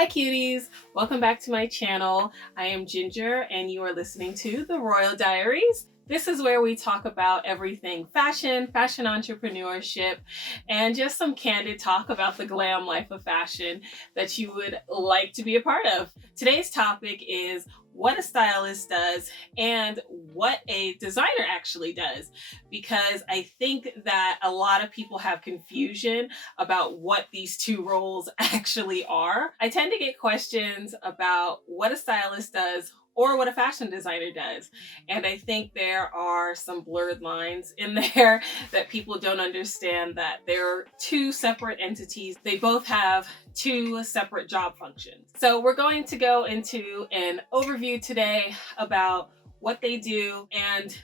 Hi cuties, welcome back to my channel. I am Ginger and you are listening to The Royal Diaries. This is where we talk about everything fashion entrepreneurship, and just some candid talk about the glam life of fashion that you would like to be a part of. Today's topic is what a stylist does and what a designer actually does, because I think that a lot of people have confusion about what these two roles actually are. I tend to get questions about what a stylist does or what a fashion designer does. And I think there are some blurred lines in there that people don't understand, that they're two separate entities. They both have two separate job functions. So we're going to go into an overview today about what they do and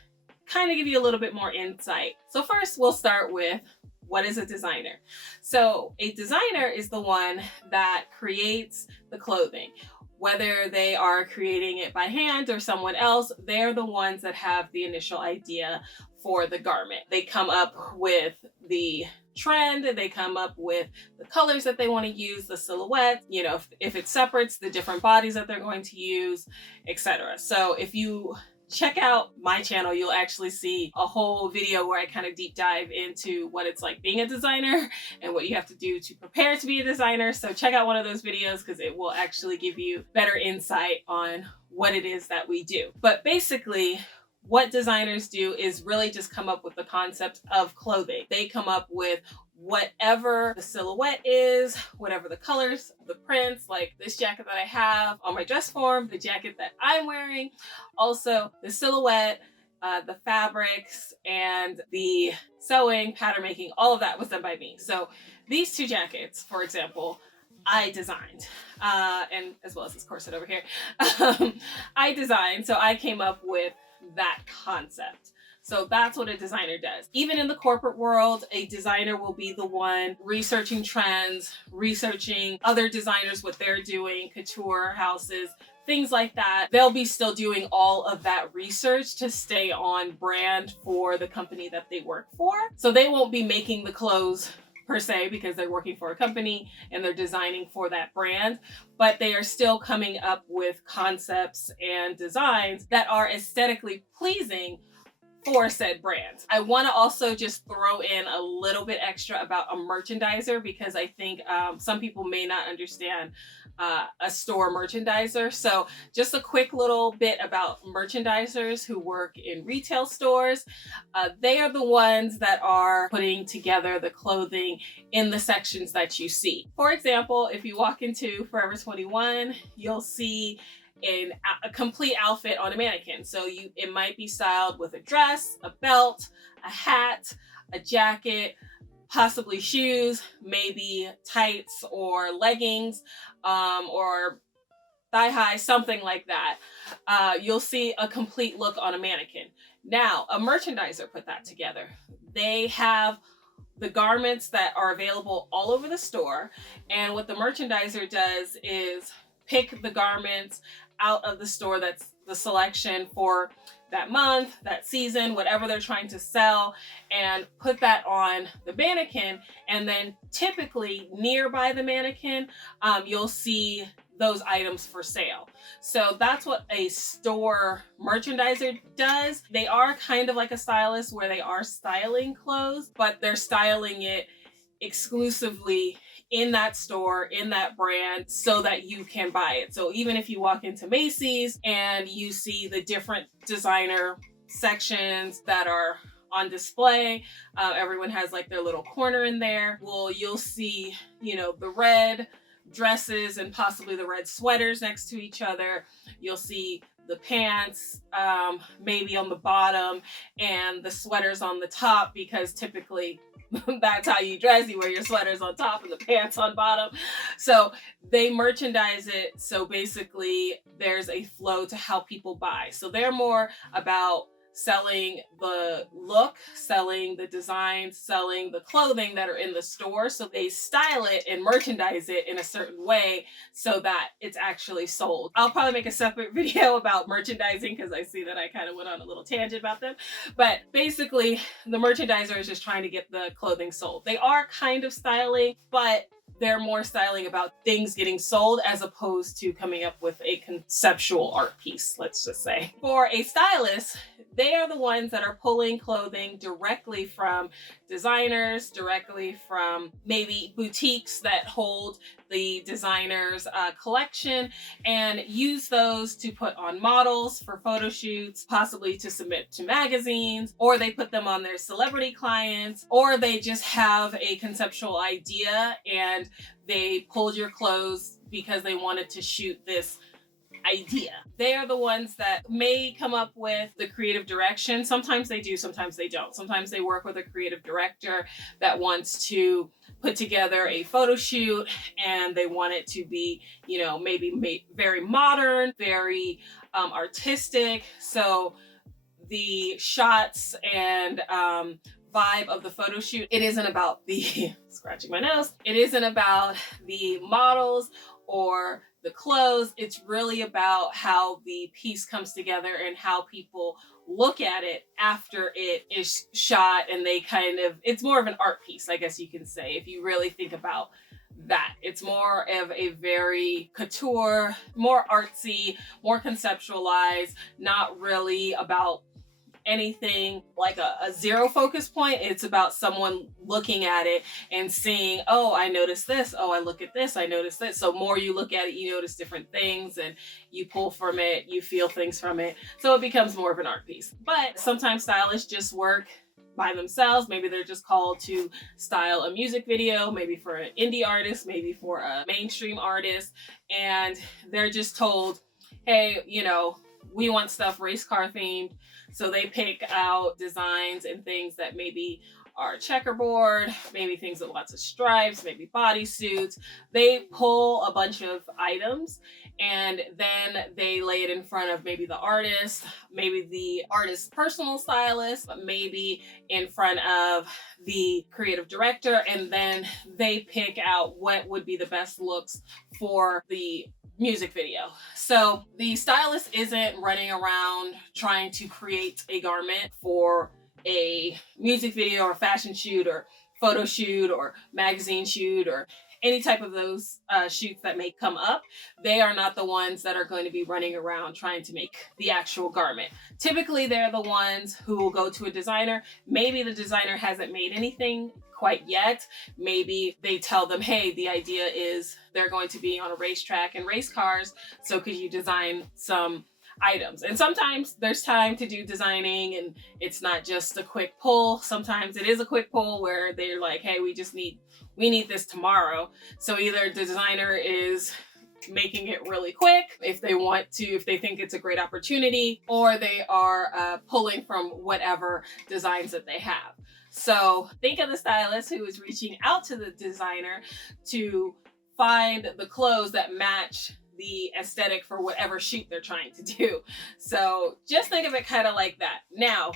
kind of give you a little bit more insight. So first we'll start with, what is a designer? So a designer is the one that creates the clothing. Whether they are creating it by hand or someone else, they're the ones that have the initial idea for the garment. They come up with the trend, they come up with the colors that they want to use, the silhouette, if it separates the different bodies that they're going to use, etc. So if you check out my channel, you'll actually see a whole video where I kind of deep dive into what it's like being a designer and what you have to do to prepare to be a designer. So check out one of those videos because it will actually give you better insight on what it is that we do. But basically, what designers do is really just come up with the concept of clothing. They come up with whatever the silhouette is, whatever the colors, the prints, like this jacket that I have on my dress form, the jacket that I'm wearing, also the silhouette, the fabrics, and the sewing, pattern making, all of that was done by me. So these two jackets, for example, I designed, and as well as this corset over here, I designed, so I came up with that concept. So that's what a designer does. Even in the corporate world, a designer will be the one researching trends, researching other designers, what they're doing, couture houses, things like that. They'll be still doing all of that research to stay on brand for the company that they work for. So they won't be making the clothes per se because they're working for a company and they're designing for that brand, but they are still coming up with concepts and designs that are aesthetically pleasing for said brands. I want to also just throw in a little bit extra about a merchandiser, because I think some people may not understand a store merchandiser. So just a quick little bit about merchandisers who work in retail stores. They are the ones that are putting together the clothing in the sections that you see. For example, if you walk into Forever 21, you'll see a complete outfit on a mannequin. So it might be styled with a dress, a belt, a hat, a jacket, possibly shoes, maybe tights or leggings, or thigh high, something like that. You'll see a complete look on a mannequin. Now, a merchandiser put that together. They have the garments that are available all over the store, and what the merchandiser does is pick the garments out of the store that's the selection for that month, that season, whatever they're trying to sell, and put that on the mannequin. And then typically nearby the mannequin, you'll see those items for sale. So that's what a store merchandiser does. They are kind of like a stylist where they are styling clothes, but they're styling it exclusively in that store, in that brand, so that you can buy it. So even if you walk into Macy's and you see the different designer sections that are on display, everyone has like their little corner in there. Well, you'll see, the red dresses and possibly the red sweaters next to each other. You'll see the pants maybe on the bottom and the sweaters on the top, because typically that's how you dress. You wear your sweaters on top and the pants on bottom. So they merchandise it. So basically there's a flow to how people buy. So they're more about selling the look, selling the design, selling the clothing that are in the store. So they style it and merchandise it in a certain way so that it's actually sold. I'll probably make a separate video about merchandising because I see that I kind of went on a little tangent about them. But basically, the merchandiser is just trying to get the clothing sold. They are kind of styling, but they're more styling about things getting sold as opposed to coming up with a conceptual art piece, let's just say. For a stylist, they are the ones that are pulling clothing directly from designers, directly from maybe boutiques that hold the designer's collection, and use those to put on models for photo shoots, possibly to submit to magazines, or they put them on their celebrity clients, or they just have a conceptual idea and they pulled your clothes because they wanted to shoot this idea. They are the ones that may come up with the creative direction. Sometimes they do, sometimes they don't. Sometimes they work with a creative director that wants to put together a photo shoot and they want it to be, maybe very modern, very artistic. So the shots and vibe of the photo shoot, it isn't about the scratching my nose, it isn't about the models or the clothes. It's really about how the piece comes together and how people look at it after it is shot, and it's more of an art piece, I guess you can say, if you really think about that. It's more of a very couture, more artsy, more conceptualized, not really about anything like a zero focus point. It's about someone looking at it and seeing, oh, I noticed this. Oh, I look at this. I noticed this. So more you look at it, you notice different things and you pull from it, you feel things from it. So it becomes more of an art piece. But sometimes stylists just work by themselves. Maybe they're just called to style a music video, maybe for an indie artist, maybe for a mainstream artist. And they're just told, hey, we want stuff race car themed. So they pick out designs and things that maybe are checkerboard, maybe things with lots of stripes, maybe bodysuits. They pull a bunch of items and then they lay it in front of maybe the artist, maybe the artist's personal stylist, maybe in front of the creative director, and then they pick out what would be the best looks for the music video. So the stylist isn't running around trying to create a garment for a music video or fashion shoot or photo shoot or magazine shoot or any type of those shoots that may come up. They are not the ones that are going to be running around trying to make the actual garment. Typically, they're the ones who will go to a designer. Maybe the designer hasn't made anything quite yet. Maybe they tell them, hey, the idea is they're going to be on a racetrack and race cars, so could you design some items? And sometimes there's time to do designing and it's not just a quick pull. Sometimes it is a quick pull where they're like, hey, we need this tomorrow. So either the designer is making it really quick if they think it's a great opportunity, or they are pulling from whatever designs that they have. So think of the stylist who is reaching out to the designer to find the clothes that match the aesthetic for whatever shoot they're trying to do. So just think of it kind of like that. Now,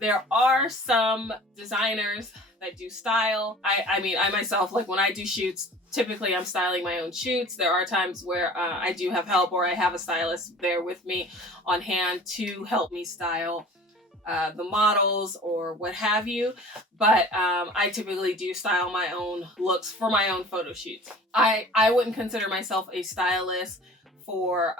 there are some designers that do style. I myself, like when I do shoots, typically I'm styling my own shoots. There are times where I do have help, or I have a stylist there with me on hand to help me style the models or what have you. But I typically do style my own looks for my own photo shoots. I wouldn't consider myself a stylist for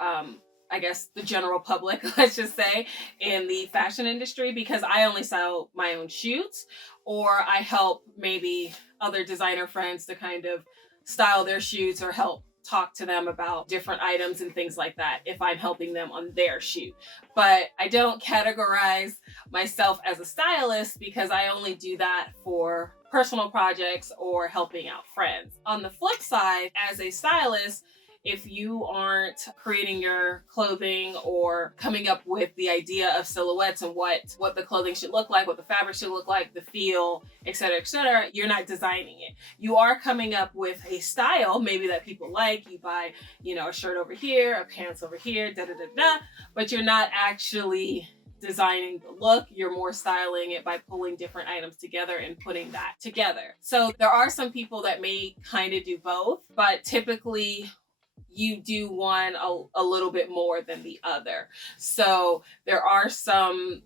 I guess the general public, let's just say, in the fashion industry, because I only style my own shoots, or I help maybe other designer friends to kind of style their shoots or help talk to them about different items and things like that if I'm helping them on their shoot. But I don't categorize myself as a stylist because I only do that for personal projects or helping out friends. On the flip side, as a stylist, if you aren't creating your clothing or coming up with the idea of silhouettes and what the clothing should look like, what the fabric should look like, the feel, etc., you're not designing it. You are coming up with a style, maybe that people like. You buy, a shirt over here, a pants over here, but you're not actually designing the look. You're more styling it by pulling different items together and putting that together. So there are some people that may kind of do both, but typically you do one a little bit more than the other. So there are some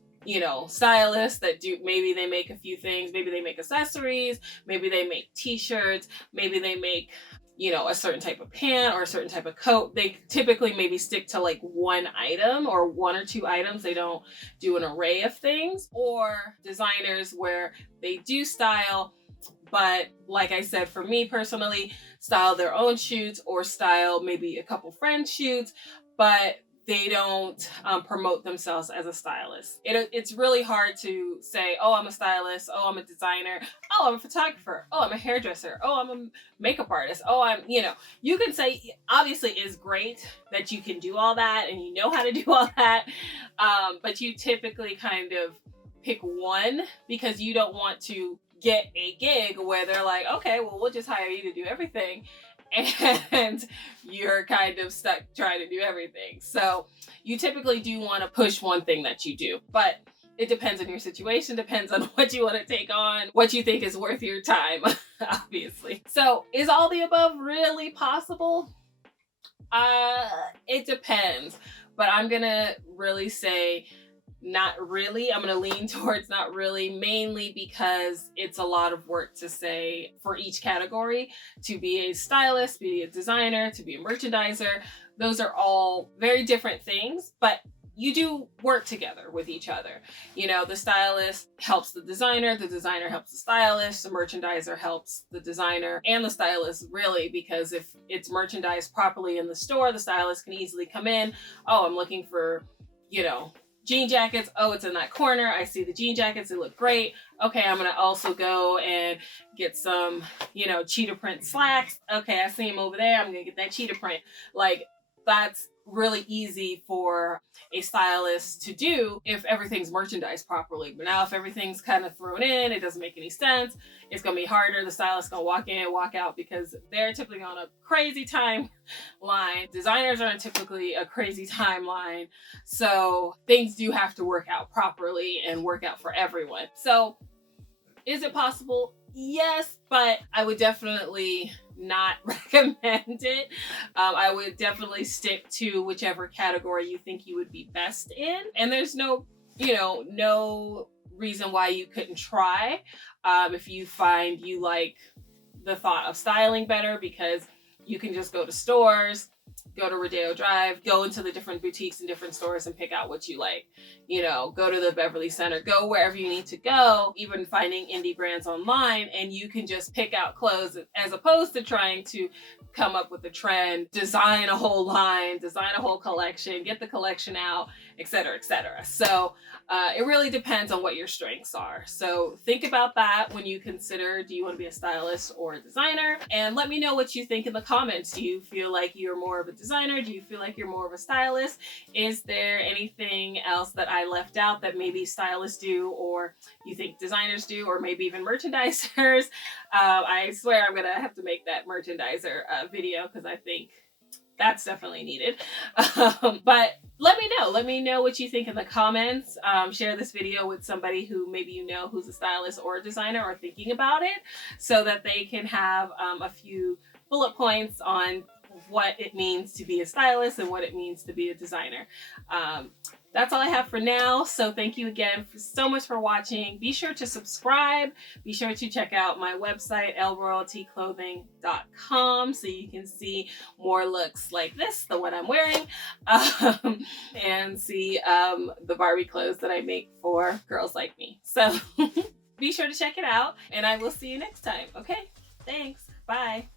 stylists that do, maybe they make a few things, maybe they make accessories, maybe they make t-shirts, maybe they make a certain type of pant or a certain type of coat. They typically maybe stick to like one item or one or two items. They don't do an array of things. Or designers where they do style, but like I said, for me personally, style their own shoots or style maybe a couple friends shoots, but they don't promote themselves as a stylist. It's really hard to say, oh, I'm a stylist. Oh, I'm a designer. Oh, I'm a photographer. Oh, I'm a hairdresser. Oh, I'm a makeup artist. Oh, you can say, obviously it's great that you can do all that and you know how to do all that. But you typically kind of pick one because you don't want to get a gig where they're like, okay, well, we'll just hire you to do everything. And you're kind of stuck trying to do everything. So you typically do want to push one thing that you do, but it depends on your situation, depends on what you want to take on, what you think is worth your time, obviously. So is all the above really possible? It depends, but I'm gonna really say not really. I'm going to lean towards not really, mainly because it's a lot of work to say for each category. To be a stylist, be a designer, to be a merchandiser, those are all very different things, but you do work together with each other. The stylist helps the designer helps the stylist, the merchandiser helps the designer and the stylist, really, because if it's merchandised properly in the store, the stylist can easily come in. Oh, I'm looking for, jean jackets. Oh, it's in that corner. I see the jean jackets. They look great. Okay, I'm going to also go and get some, cheetah print slacks. Okay, I see them over there. I'm going to get that cheetah print. Like, that's really easy for a stylist to do if everything's merchandised properly. But now if everything's kind of thrown in, it doesn't make any sense. It's going to be harder. The stylist's going to walk in and walk out because they're typically on a crazy timeline. Designers are on typically a crazy timeline. So things do have to work out properly and work out for everyone. So is it possible? Yes, but I would definitely not recommend it. I would definitely stick to whichever category you think you would be best in. And there's no reason why you couldn't try if you find you like the thought of styling better, because you can just go to stores, go to Rodeo Drive, go into the different boutiques and different stores and pick out what you like. Go to the Beverly Center, go wherever you need to go, even finding indie brands online, and you can just pick out clothes as opposed to trying to come up with a trend, design a whole line, design a whole collection, get the collection out, etc., etc. So it really depends on what your strengths are. So think about that when you consider, do you want to be a stylist or a designer? And let me know what you think in the comments. Do you feel like you're more of a designer? Do you feel like you're more of a stylist? Is there anything else that I left out that maybe stylists do, or you think designers do, or maybe even merchandisers? I swear I'm gonna have to make that merchandiser video because I think that's definitely needed. But let me know what you think in the comments. Share this video with somebody who maybe who's a stylist or a designer or thinking about it, so that they can have a few bullet points on what it means to be a stylist and what it means to be a designer. That's all I have for now. So thank you again so much for watching. Be sure to subscribe. Be sure to check out my website, lroyaltyclothing.com, so you can see more looks like this, the one I'm wearing, and see the Barbie clothes that I make for girls like me. So be sure to check it out, and I will see you next time. Okay, thanks. Bye.